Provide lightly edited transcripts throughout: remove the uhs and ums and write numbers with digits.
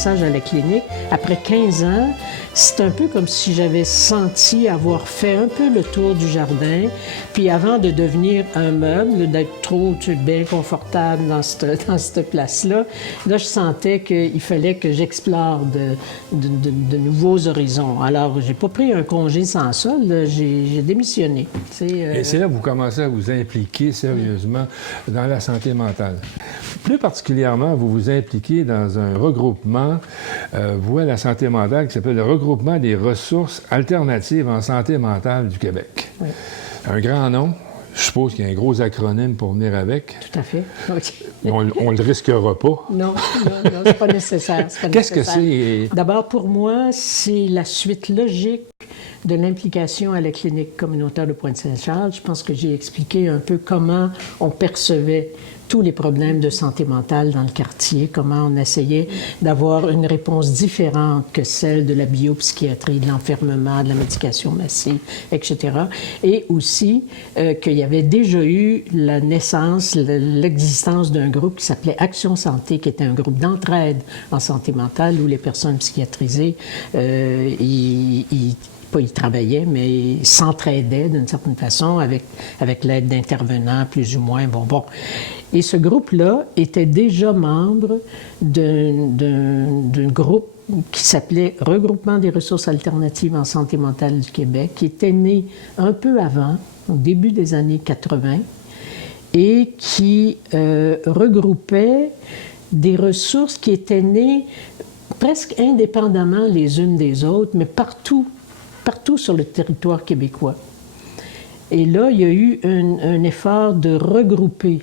passage à la clinique, après 15 ans, c'est un peu comme si j'avais senti avoir fait un peu le tour du jardin. Puis avant de devenir un meuble, d'être trop bien confortable dans cette place-là, là, je sentais qu'il fallait que j'explore de nouveaux horizons. Alors, j'ai pas pris un congé sans ça, j'ai démissionné. Et c'est là que vous commencez à vous impliquer sérieusement dans la santé mentale. Plus particulièrement, vous vous impliquez dans un regroupement, à la santé mentale, qui s'appelle le Regroupement des ressources alternatives en santé mentale du Québec. Oui. Un grand nom. Je suppose qu'il y a un gros acronyme pour venir avec. Tout à fait. On ne le risquera pas. Non, c'est pas nécessaire. Qu'est-ce que c'est? D'abord, pour moi, c'est la suite logique de l'implication à la clinique communautaire de Pointe-Saint-Charles. Je pense que j'ai expliqué un peu comment on percevait tous les problèmes de santé mentale dans le quartier, comment on essayait d'avoir une réponse différente que celle de la biopsychiatrie, de l'enfermement, de la médication massive, etc. Et aussi qu'il y avait déjà eu la naissance, l'existence d'un groupe qui s'appelait Action Santé, qui était un groupe d'entraide en santé mentale où les personnes psychiatrisées, pas ils travaillaient, mais ils s'entraidaient d'une certaine façon avec l'aide d'intervenants plus ou moins. Bon. Et ce groupe-là était déjà membre d'un groupe qui s'appelait Regroupement des ressources alternatives en santé mentale du Québec, qui était né un peu avant, au début des années 80, et qui regroupait des ressources qui étaient nées presque indépendamment les unes des autres, mais partout sur le territoire québécois. Et là, il y a eu un effort de regrouper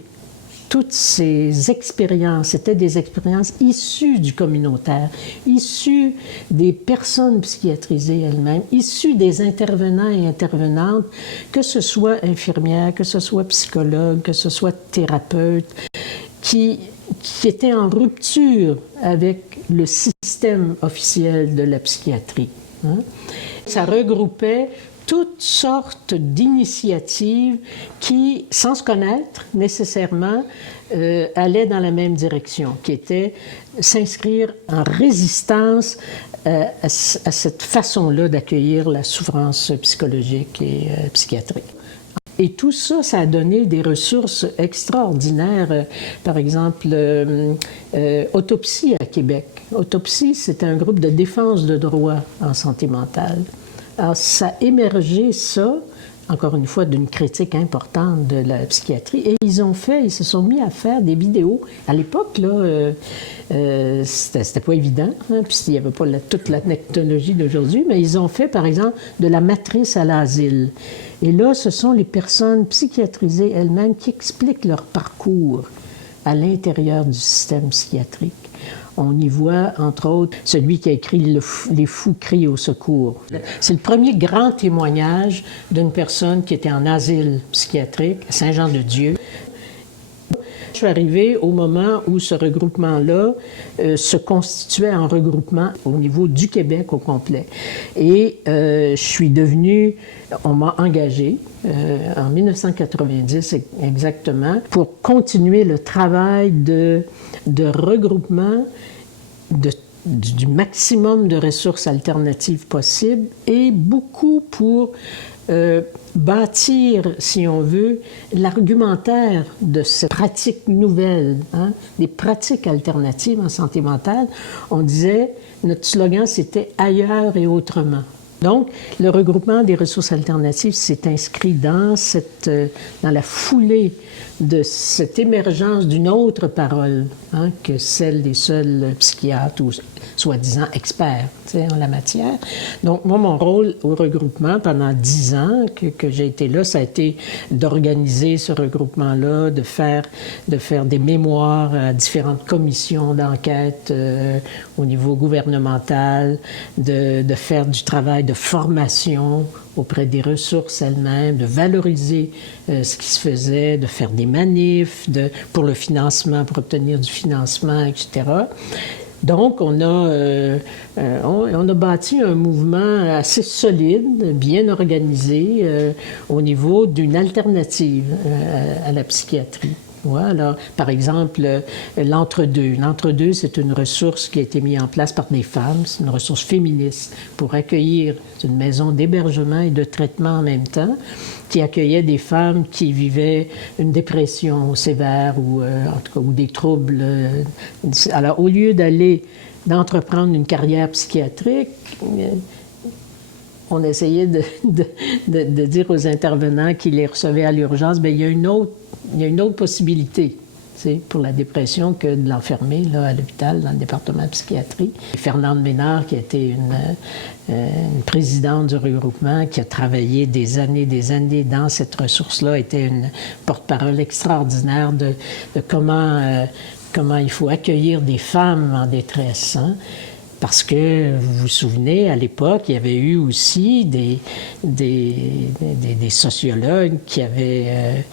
toutes ces expériences. C'était des expériences issues du communautaire, issues des personnes psychiatrisées elles-mêmes, issues des intervenants et intervenantes, que ce soit infirmières, que ce soit psychologues, que ce soit thérapeutes, qui étaient en rupture avec le système officiel de la psychiatrie. Hein? Ça regroupait toutes sortes d'initiatives qui, sans se connaître nécessairement, allaient dans la même direction, qui était s'inscrire en résistance à cette façon-là d'accueillir la souffrance psychologique et psychiatrique. Et tout ça, ça a donné des ressources extraordinaires. Par exemple, Autopsie à Québec. Autopsie, c'est un groupe de défense de droits en santé mentale. Alors, ça a émergé, ça, encore une fois, d'une critique importante de la psychiatrie. Et ils se sont mis à faire des vidéos. À l'époque, là, c'était pas évident, hein, puis il n'y avait pas toute la technologie d'aujourd'hui, mais ils ont fait, par exemple, de la matrice à l'asile. Et là, ce sont les personnes psychiatrisées elles-mêmes qui expliquent leur parcours à l'intérieur du système psychiatrique. On y voit, entre autres, celui qui a écrit « Les fous crient au secours ». C'est le premier grand témoignage d'une personne qui était en asile psychiatrique à Saint-Jean-de-Dieu. Je suis arrivée au moment où ce regroupement-là se constituait en regroupement au niveau du Québec au complet. Et je suis devenue, on m'a engagée en 1990 exactement, pour continuer le travail de regroupement du maximum de ressources alternatives possibles et beaucoup pour bâtir, si on veut, l'argumentaire de cette pratique nouvelle, hein, des pratiques alternatives en santé mentale. On disait, notre slogan, c'était « Ailleurs et autrement ». Donc, le regroupement des ressources alternatives s'est inscrit dans la foulée de cette émergence d'une autre parole, hein, que celle des seuls psychiatres ou soi-disant experts en la matière. Donc, moi, mon rôle au regroupement pendant 10 ans que j'ai été là, ça a été d'organiser ce regroupement-là, de faire des mémoires à différentes commissions d'enquête au niveau gouvernemental, de faire du travail de formation auprès des ressources elles-mêmes, de valoriser ce qui se faisait, de faire des manifs pour le financement, pour obtenir du financement, etc. Donc, on a bâti un mouvement assez solide, bien organisé, au niveau d'une alternative à la psychiatrie. Ouais, alors, par exemple, l'entre-deux. L'entre-deux, c'est une ressource qui a été mise en place par des femmes, c'est une ressource féministe pour accueillir une maison d'hébergement et de traitement en même temps, qui accueillait des femmes qui vivaient une dépression sévère ou, en tout cas, ou des troubles. Alors, au lieu d'entreprendre une carrière psychiatrique, on essayait de dire aux intervenants qui les recevaient à l'urgence, bien, il y a une autre possibilité, pour la dépression que de l'enfermer là, à l'hôpital, dans le département de psychiatrie. Fernande Ménard, qui a été une présidente du regroupement, qui a travaillé des années dans cette ressource-là, était une porte-parole extraordinaire de comment il faut accueillir des femmes en détresse. Hein? Parce que, vous vous souvenez, à l'époque, il y avait eu aussi des sociologues qui avaient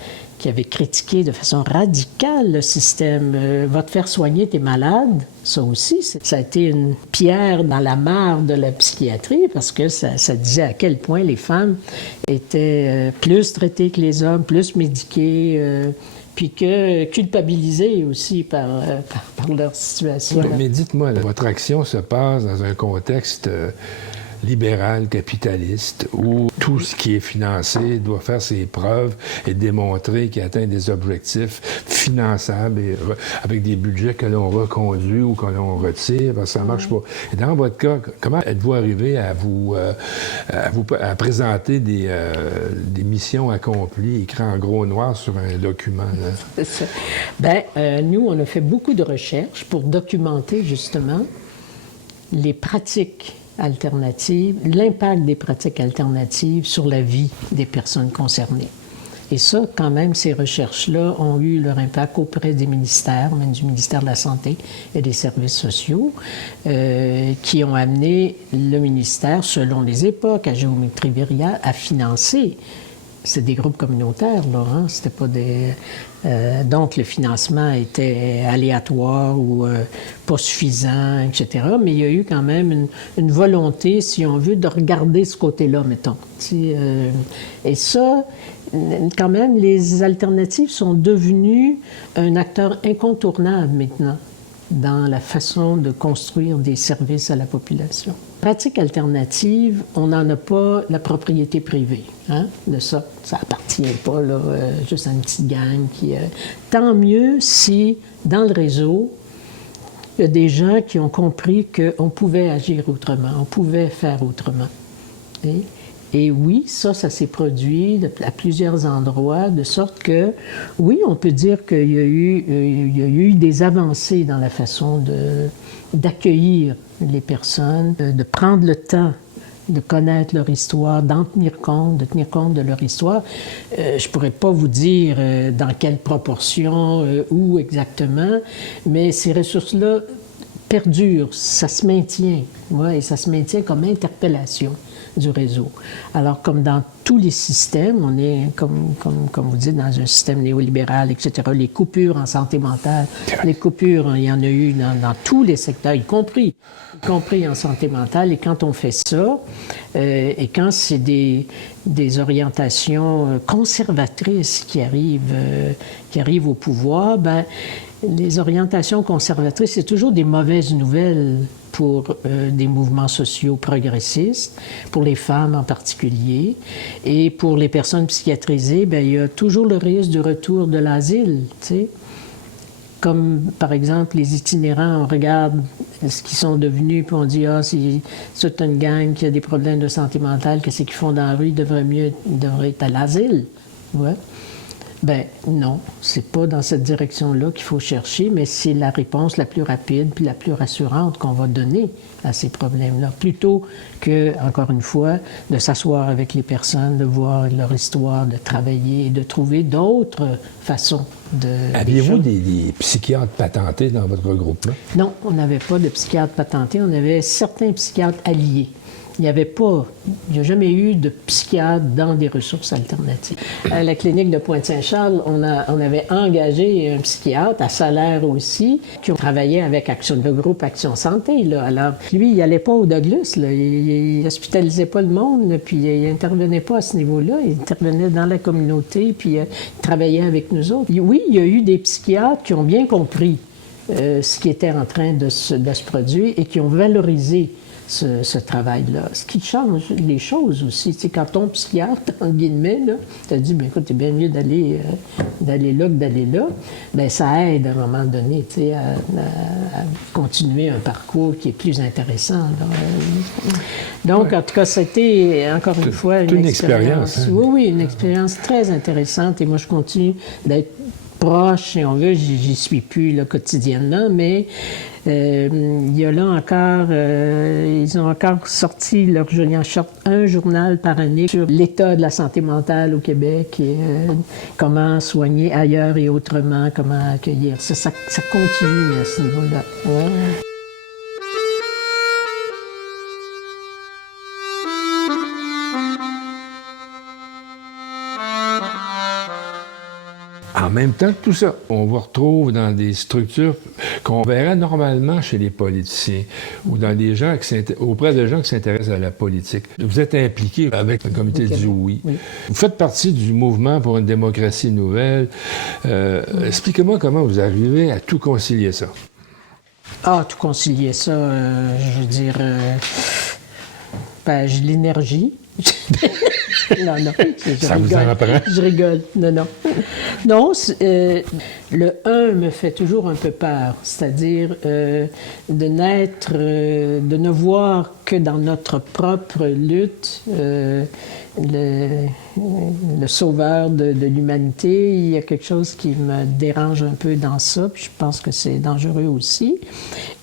critiqué de façon radicale le système. Va te faire soigner, t'es malade. Ça aussi, ça a été une pierre dans la mare de la psychiatrie parce que ça disait à quel point les femmes étaient plus traitées que les hommes, plus médiquées, puis que culpabilisés aussi par leur situation. Mais dites-moi, votre action se passe dans un contexte libéral, capitaliste, où tout ce qui est financé doit faire ses preuves et démontrer qu'il atteint des objectifs finançables et avec des budgets que l'on reconduit ou que l'on retire, parce que ça ne marche pas. Et dans votre cas, comment êtes-vous arrivé à présenter des missions accomplies, écrites en gros noir sur un document? C'est ça. Bien, nous, on a fait beaucoup de recherches pour documenter justement les pratiques alternatives, l'impact des pratiques alternatives sur la vie des personnes concernées. Et ça, quand même, ces recherches-là ont eu leur impact auprès des ministères, même du ministère de la Santé et des Services sociaux, qui ont amené le ministère, selon les époques, à géométrie variable, à financer. C'est des groupes communautaires, là, hein? C'était pas des... donc, le financement était aléatoire ou pas suffisant, etc. Mais il y a eu quand même une volonté, si on veut, de regarder ce côté-là, mettons. Et ça, quand même, les alternatives sont devenues un acteur incontournable maintenant dans la façon de construire des services à la population. Pratique alternative, on n'en a pas la propriété privée. Hein, de ça. Ça appartient pas là, juste à une petite gang qui... Tant mieux si, dans le réseau, il y a des gens qui ont compris qu'on pouvait agir autrement, on pouvait faire autrement. Et oui, ça s'est produit à plusieurs endroits, de sorte que, oui, on peut dire qu'il y a eu des avancées dans la façon d'accueillir les personnes, de prendre le temps de connaître leur histoire, d'en tenir compte, de tenir compte de leur histoire. Je ne pourrais pas vous dire dans quelle proportion, où exactement, mais ces ressources-là perdurent, ça se maintient, ouais, et ça se maintient comme interpellation du réseau. Alors, comme dans tous les systèmes, on est, comme vous dites, dans un système néolibéral, etc., les coupures en santé mentale, les coupures, il y en a eu dans tous les secteurs, y compris en santé mentale. Et quand on fait ça, et quand c'est des orientations conservatrices qui arrivent au pouvoir, ben les orientations conservatrices, c'est toujours des mauvaises nouvelles pour des mouvements sociaux progressistes, pour les femmes en particulier. Et pour les personnes psychiatrisées, bien, il y a toujours le risque du retour de l'asile, tu sais. Comme, par exemple, les itinérants, on regarde ce qu'ils sont devenus, puis on dit « Ah, c'est une gang qui a des problèmes de santé mentale, qu'est-ce qu'ils font dans la rue? Ils devraient être à l'asile. » Ouais. Ben non, c'est pas dans cette direction-là qu'il faut chercher, mais c'est la réponse la plus rapide puis la plus rassurante qu'on va donner à ces problèmes-là, plutôt que, encore une fois, de s'asseoir avec les personnes, de voir leur histoire, de travailler et de trouver d'autres façons de... Aviez-vous des psychiatres patentés dans votre regroupement? Non, on n'avait pas de psychiatres patentés, on avait certains psychiatres alliés. il n'y a jamais eu de psychiatre dans des ressources alternatives. À la clinique de Pointe-Saint-Charles, on avait engagé un psychiatre, à salaire aussi, qui travaillait avec le groupe Action Santé. Là. Alors, lui, il n'allait pas au Douglas, là. Il hospitalisait pas le monde, puis il n'intervenait pas à ce niveau-là. Il intervenait dans la communauté, puis il travaillait avec nous autres. Oui, il y a eu des psychiatres qui ont bien compris ce qui était en train de se produire et qui ont valorisé ce travail-là. Ce qui change les choses aussi. Tu sais, quand ton psychiatre, entre guillemets, te dit, bien, écoute, c'est bien mieux d'aller là que d'aller là, bien, ça aide à un moment donné, tu sais, à continuer un parcours qui est plus intéressant. Donc, en tout cas, c'était, encore une fois, une expérience. Hein? Oui, une expérience très intéressante. Et moi, je continue d'être proche, si on veut, j'y suis plus là, quotidiennement, mais il y a là encore, ils ont encore sorti un journal par année sur l'état de la santé mentale au Québec et comment soigner ailleurs et autrement, comment accueillir. Ça continue à ce niveau-là. Ouais. En même temps que tout ça, on vous retrouve dans des structures qu'on verrait normalement chez les politiciens ou dans des gens auprès de gens qui s'intéressent à la politique. Vous êtes impliqué avec le comité du Oui. Vous faites partie du mouvement pour une démocratie nouvelle. Expliquez-moi comment vous arrivez à tout concilier ça. Tout concilier ça, je veux dire, j'ai de l'énergie. Non, ça vous en apprend? Je rigole, non. Non, le 1 me fait toujours un peu peur, c'est-à-dire de ne voir que dans notre propre lutte le sauveur de l'humanité. Il y a quelque chose qui me dérange un peu dans ça, puis je pense que c'est dangereux aussi.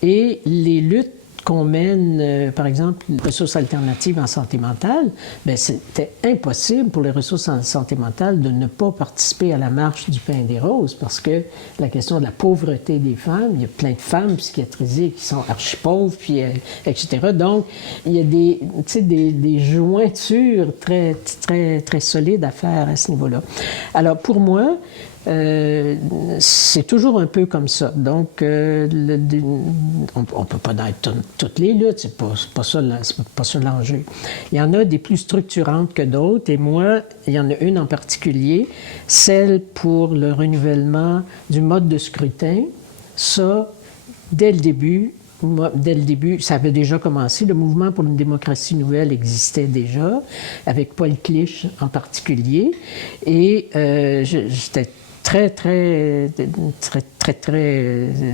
Et les luttes qu'on mène, par exemple, les ressources alternatives en santé mentale, bien, c'était impossible pour les ressources en santé mentale de ne pas participer à la marche du pain et des roses parce que la question de la pauvreté des femmes, il y a plein de femmes psychiatrisées qui sont archi-pauvres, puis, etc. Donc, il y a des jointures très, très, très solides à faire à ce niveau-là. Alors, pour moi, c'est toujours un peu comme ça. Donc, on ne peut pas être toutes les luttes, c'est pas ça l'enjeu. Il y en a des plus structurantes que d'autres, et moi, il y en a une en particulier, celle pour le renouvellement du mode de scrutin. Ça, dès le début, ça avait déjà commencé. Le mouvement pour une démocratie nouvelle existait déjà, avec Paul Clich en particulier, et j'étais très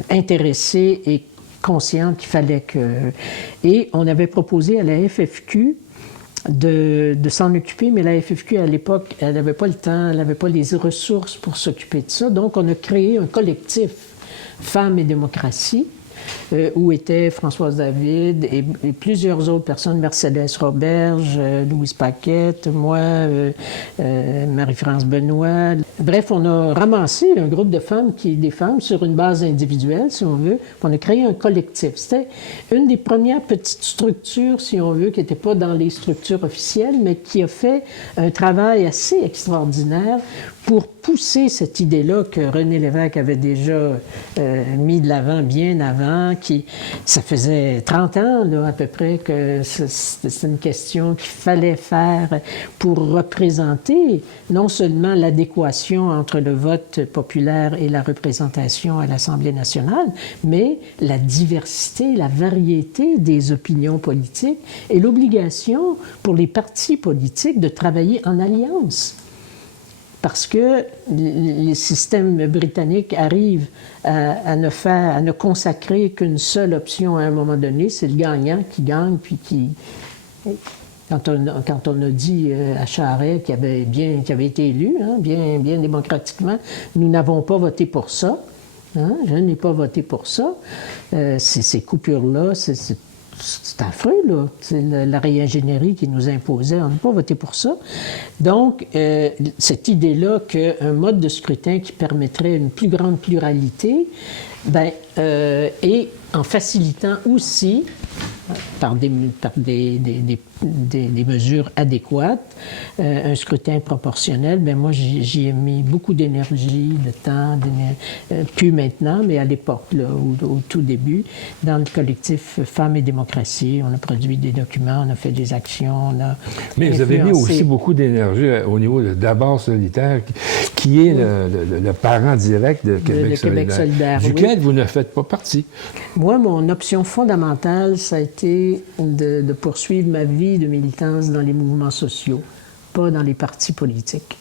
intéressée et consciente qu'il fallait que... Et on avait proposé à la FFQ de s'en occuper, mais la FFQ, à l'époque, elle n'avait pas le temps, elle n'avait pas les ressources pour s'occuper de ça. Donc, on a créé un collectif Femmes et démocratie, où étaient Françoise David et plusieurs autres personnes, Mercedes Roberge, Louise Paquette, moi, Marie-France Benoît. Bref, on a ramassé un groupe de femmes, des femmes sur une base individuelle, si on veut. On a créé un collectif. C'était une des premières petites structures, si on veut, qui n'était pas dans les structures officielles, mais qui a fait un travail assez extraordinaire pour pousser cette idée-là que René Lévesque avait déjà mis de l'avant bien avant, ça faisait 30 ans là, à peu près que c'est une question qu'il fallait faire pour représenter non seulement l'adéquation entre le vote populaire et la représentation à l'Assemblée nationale, mais la diversité, la variété des opinions politiques et l'obligation pour les partis politiques de travailler en alliance. Parce que les systèmes britanniques arrivent à ne consacrer qu'une seule option à un moment donné, c'est le gagnant qui gagne, puis qui... Quand on a dit à Charest qui avait été élu, hein, bien démocratiquement, nous n'avons pas voté pour ça, hein, je n'ai pas voté pour ça, ces coupures-là, c'est affreux, là. C'est la réingénierie qui nous imposait. On n'a pas voté pour ça. Donc, cette idée-là qu'un mode de scrutin qui permettrait une plus grande pluralité, bien, et en facilitant aussi, par des mesures adéquates, un scrutin proportionnel, bien moi j'y ai mis beaucoup d'énergie, de temps, plus maintenant, mais à l'époque, là, au tout début, dans le collectif Femmes et démocratie, on a produit des documents, on a fait des actions, on a Mais vous avez mis aussi beaucoup d'énergie au niveau de D'abord Solitaire, qui est le parent direct de Québec solidaire, duquel vous ne faites pas partie. Moi, mon option fondamentale, ça a été de poursuivre ma vie de militance dans les mouvements sociaux, pas dans les partis politiques.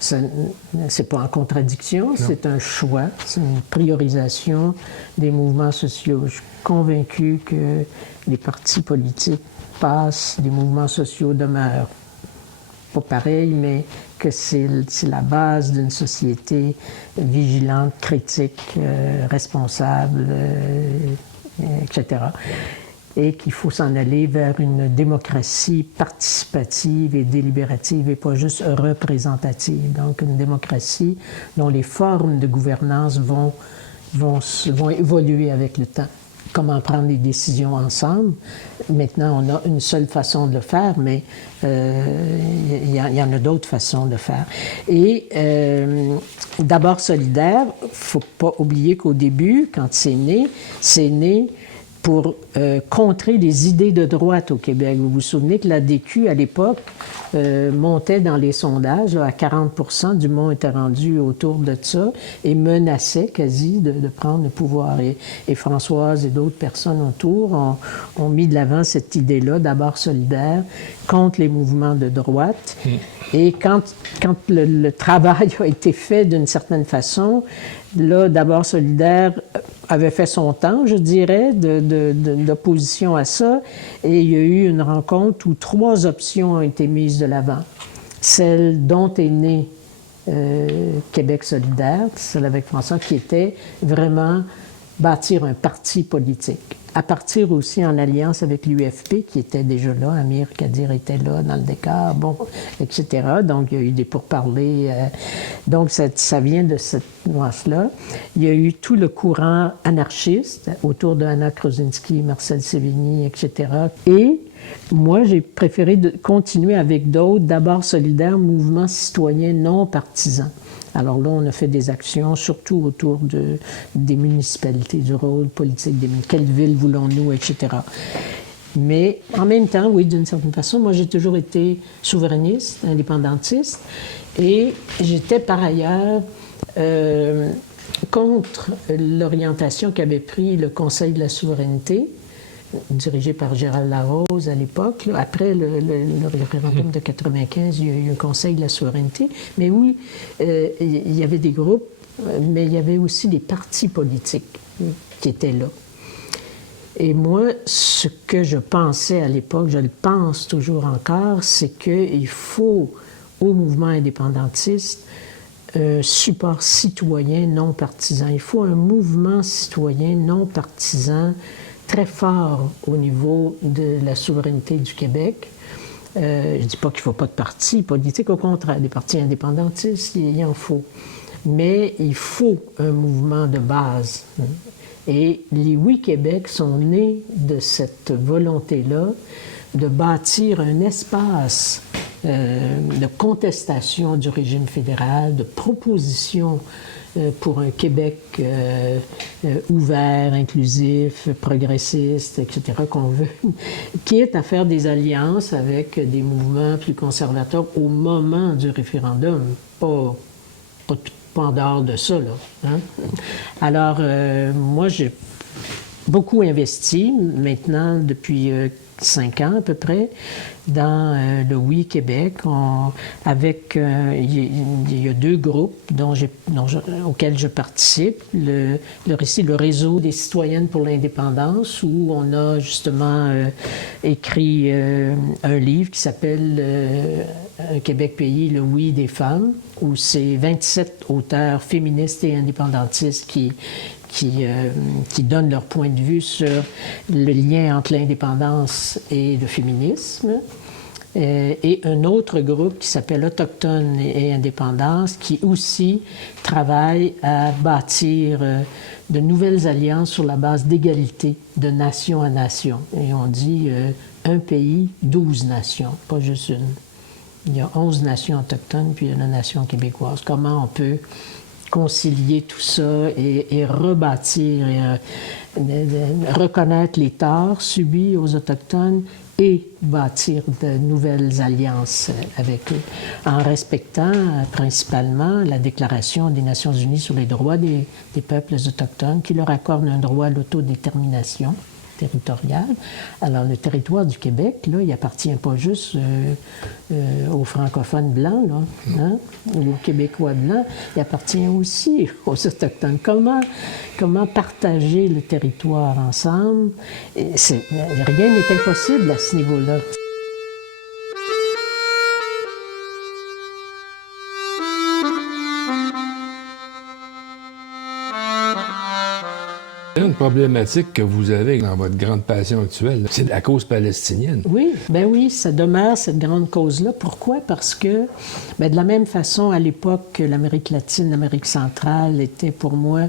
C'est pas en contradiction, c'est un choix, c'est une priorisation des mouvements sociaux. Je suis convaincu que les partis politiques passent, les mouvements sociaux demeurent. Pas pareil, mais que c'est la base d'une société vigilante, critique, responsable, etc. Et qu'il faut s'en aller vers une démocratie participative et délibérative et pas juste représentative. Donc une démocratie dont les formes de gouvernance vont évoluer avec le temps. Comment prendre des décisions ensemble. Maintenant, on a une seule façon de le faire, mais il y en a d'autres façons de le faire. Et D'abord solidaire, il ne faut pas oublier qu'au début, quand c'est né pour contrer les idées de droite au Québec. Vous vous souvenez que l'ADQ, à l'époque, montait dans les sondages, là, à 40 % du monde était rendu autour de ça et menaçait quasi de prendre le pouvoir. Et Françoise et d'autres personnes autour ont mis de l'avant cette idée-là, d'abord solidaire, contre les mouvements de droite. Et quand le travail a été fait d'une certaine façon, là, d'abord solidaire avait fait son temps, je dirais, d'opposition à ça. Et il y a eu une rencontre où 3 options ont été mises de l'avant. Celle dont est né Québec solidaire, celle avec François, qui était vraiment bâtir un parti politique. À partir aussi en alliance avec l'UFP, qui était déjà là, Amir Kadir était là dans le décor, bon, etc. Donc, il y a eu des pourparlers. Donc, ça vient de cette nuance-là. Il y a eu tout le courant anarchiste autour de Anna Krosinski, Marcel Sévigny, etc. Et moi, j'ai préféré continuer avec d'autres, d'abord solidaire, mouvement citoyen non partisan. Alors là, on a fait des actions, surtout autour des municipalités, du rôle politique, quelle ville voulons-nous, etc. Mais en même temps, oui, d'une certaine façon, moi, j'ai toujours été souverainiste, indépendantiste, et j'étais par ailleurs contre l'orientation qu'avait pris le Conseil de la souveraineté, dirigé par Gérald Larose à l'époque. Après le référendum de 1995, il y a eu un Conseil de la souveraineté, mais oui, il y avait des groupes, mais il y avait aussi des partis politiques qui étaient là. Et moi, ce que je pensais à l'époque, je le pense toujours encore, c'est qu'il faut, au mouvement indépendantiste, un support citoyen non partisan. Il faut un mouvement citoyen non partisan très fort au niveau de la souveraineté du Québec. Je ne dis pas qu'il ne faut pas de partis politiques, au contraire, des partis indépendantistes, il en faut. Mais il faut un mouvement de base. Et les Oui Québec sont nés de cette volonté-là de bâtir un espace de contestation du régime fédéral, de proposition pour un Québec ouvert, inclusif, progressiste, etc., qu'on veut, qui est à faire des alliances avec des mouvements plus conservateurs au moment du référendum, pas en dehors de ça, là. Hein? Alors, moi, j'ai beaucoup investi, maintenant, depuis 5 ans à peu près, dans le Oui Québec, il y a 2 groupes auxquels je participe. Le réseau des citoyennes pour l'indépendance, où on a justement écrit un livre qui s'appelle Un Québec pays, le oui des femmes, où c'est 27 auteurs féministes et indépendantistes qui donnent leur point de vue sur le lien entre l'indépendance et le féminisme. et un autre groupe qui s'appelle Autochtones et Indépendance, qui aussi travaille à bâtir de nouvelles alliances sur la base d'égalité de nation à nation. Et on dit un pays, 12 nations, pas juste une. Il y a 11 nations autochtones, puis il y a la nation québécoise. Comment on peut concilier tout ça et rebâtir, reconnaître les torts subis aux Autochtones et bâtir de nouvelles alliances avec eux, en respectant principalement la Déclaration des Nations Unies sur les droits des peuples autochtones, qui leur accorde un droit à l'autodétermination territoriale. Alors, le territoire du Québec, là, il appartient pas juste aux francophones blancs, là, hein, ou aux Québécois blancs, il appartient aussi aux Autochtones. Comment partager le territoire ensemble? Rien n'est impossible à ce niveau-là. Une problématique que vous avez dans votre grande passion actuelle, c'est la cause palestinienne. Oui, ben oui, ça demeure cette grande cause-là. Pourquoi? Parce que, ben de la même façon, à l'époque, l'Amérique latine, l'Amérique centrale était pour moi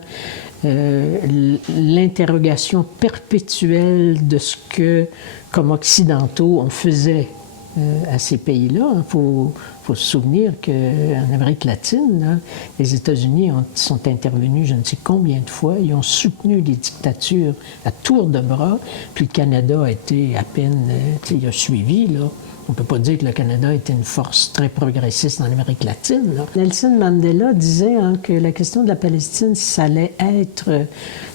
l'interrogation perpétuelle de ce que, comme occidentaux, on faisait à ces pays-là. Il faut se souvenir qu'en Amérique latine, là, les États-Unis sont intervenus je ne sais combien de fois. Ils ont soutenu les dictatures à tour de bras. Puis le Canada a été à peine... il a suivi, là. On ne peut pas dire que le Canada était une force très progressiste dans l'Amérique latine, là. Nelson Mandela disait que la question de la Palestine, ça allait être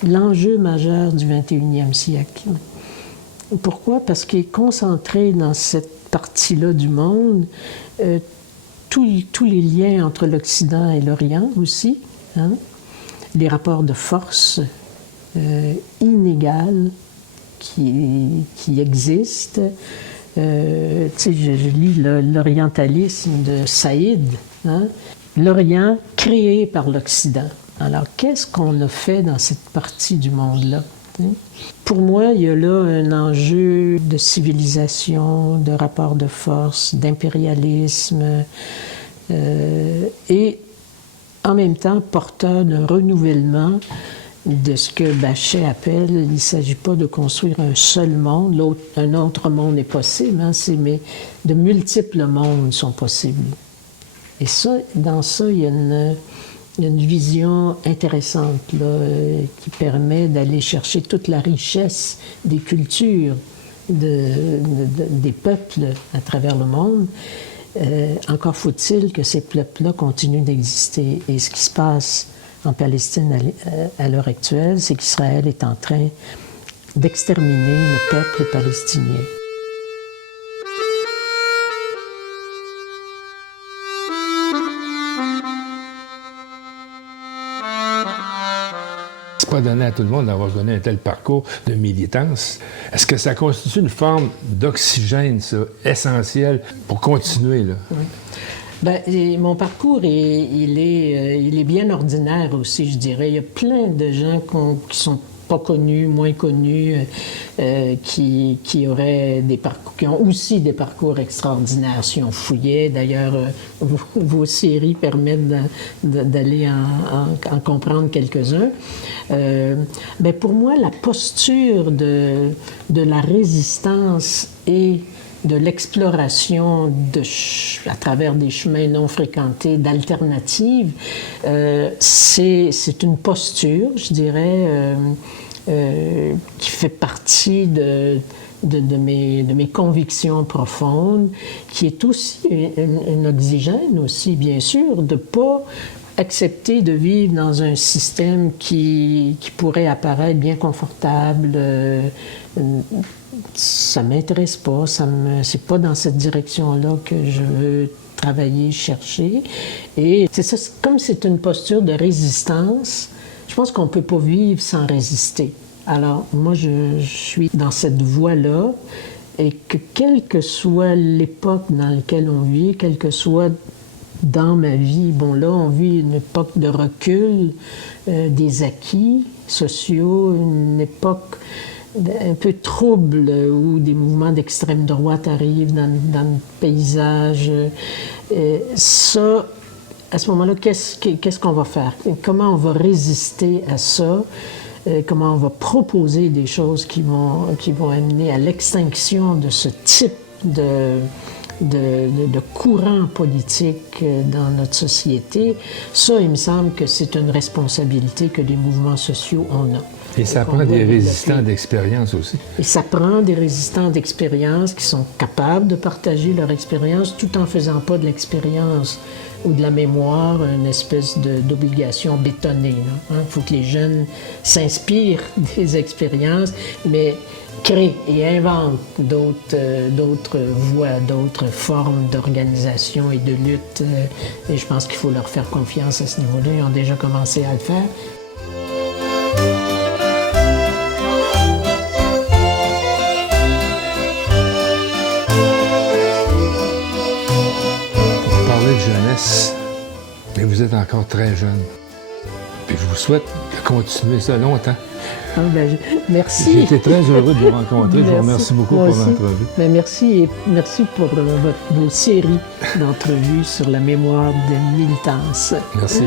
l'enjeu majeur du 21e siècle. Pourquoi? Parce qu'il est concentré dans cette partie-là du monde, tous les liens entre l'Occident et l'Orient aussi, hein? Les rapports de force inégales qui existent. Je lis l'orientalisme de Saïd, hein? L'Orient créé par l'Occident. Alors, qu'est-ce qu'on a fait dans cette partie du monde-là? Pour moi, il y a là un enjeu de civilisation, de rapport de force, d'impérialisme, et en même temps porteur d'un renouvellement de ce que Bachet appelle, il ne s'agit pas de construire un seul monde, un autre monde est possible, hein, mais de multiples mondes sont possibles. Et ça, dans ça, il y a une vision intéressante là, qui permet d'aller chercher toute la richesse des cultures des peuples à travers le monde. Encore faut-il que ces peuples-là continuent d'exister. Et ce qui se passe en Palestine à l'heure actuelle, c'est qu'Israël est en train d'exterminer le peuple palestinien. C'est pas donné à tout le monde d'avoir connu un tel parcours de militance. Est-ce que ça constitue une forme d'oxygène, ça, essentiel pour continuer, là? Oui. Bien, mon parcours, il est bien ordinaire aussi, je dirais. Il y a plein de gens qui sont pas connus, moins connus, qui auraient des parcours, qui ont aussi des parcours extraordinaires si on fouillait. D'ailleurs, vos séries permettent d'aller en comprendre quelques-uns. Mais pour moi, la posture de la résistance et de l'exploration à travers des chemins non fréquentés, d'alternatives, c'est une posture, je dirais, qui fait partie de mes convictions profondes, qui est aussi un oxygène aussi, bien sûr, de ne pas accepter de vivre dans un système qui pourrait apparaître bien confortable. Ça ne m'intéresse pas, c'est pas dans cette direction-là que je veux travailler, chercher. Et c'est ça, comme c'est une posture de résistance, je pense qu'on ne peut pas vivre sans résister. Alors, moi, je suis dans cette voie-là, et que quelle que soit l'époque dans laquelle on vit, quelle que soit dans ma vie, bon là, on vit une époque de recul des acquis sociaux, une époque un peu troubles où des mouvements d'extrême droite arrivent dans le paysage. Ça, à ce moment-là, qu'est-ce qu'on va faire? Comment on va résister à ça? Comment on va proposer des choses qui vont amener à l'extinction de ce type de courant politique dans notre société? Ça, il me semble que c'est une responsabilité que les mouvements sociaux ont. Et ça prend des résistants d'expérience aussi. Et ça prend des résistants d'expérience qui sont capables de partager leur expérience tout en faisant pas de l'expérience ou de la mémoire une espèce d'obligation bétonnée. Il faut que les jeunes s'inspirent des expériences, mais créent et inventent d'autres voies, d'autres formes d'organisation et de lutte. Et je pense qu'il faut leur faire confiance à ce niveau-là. Ils ont déjà commencé à le faire. Jeunesse, mais vous êtes encore très jeune. Puis je vous souhaite de continuer ça longtemps. Ah ben, merci. J'ai été très heureux de vous rencontrer. Je vous remercie beaucoup pour l'entrevue. Ben, merci et merci pour vos séries d'entrevues sur la mémoire de militance. Merci.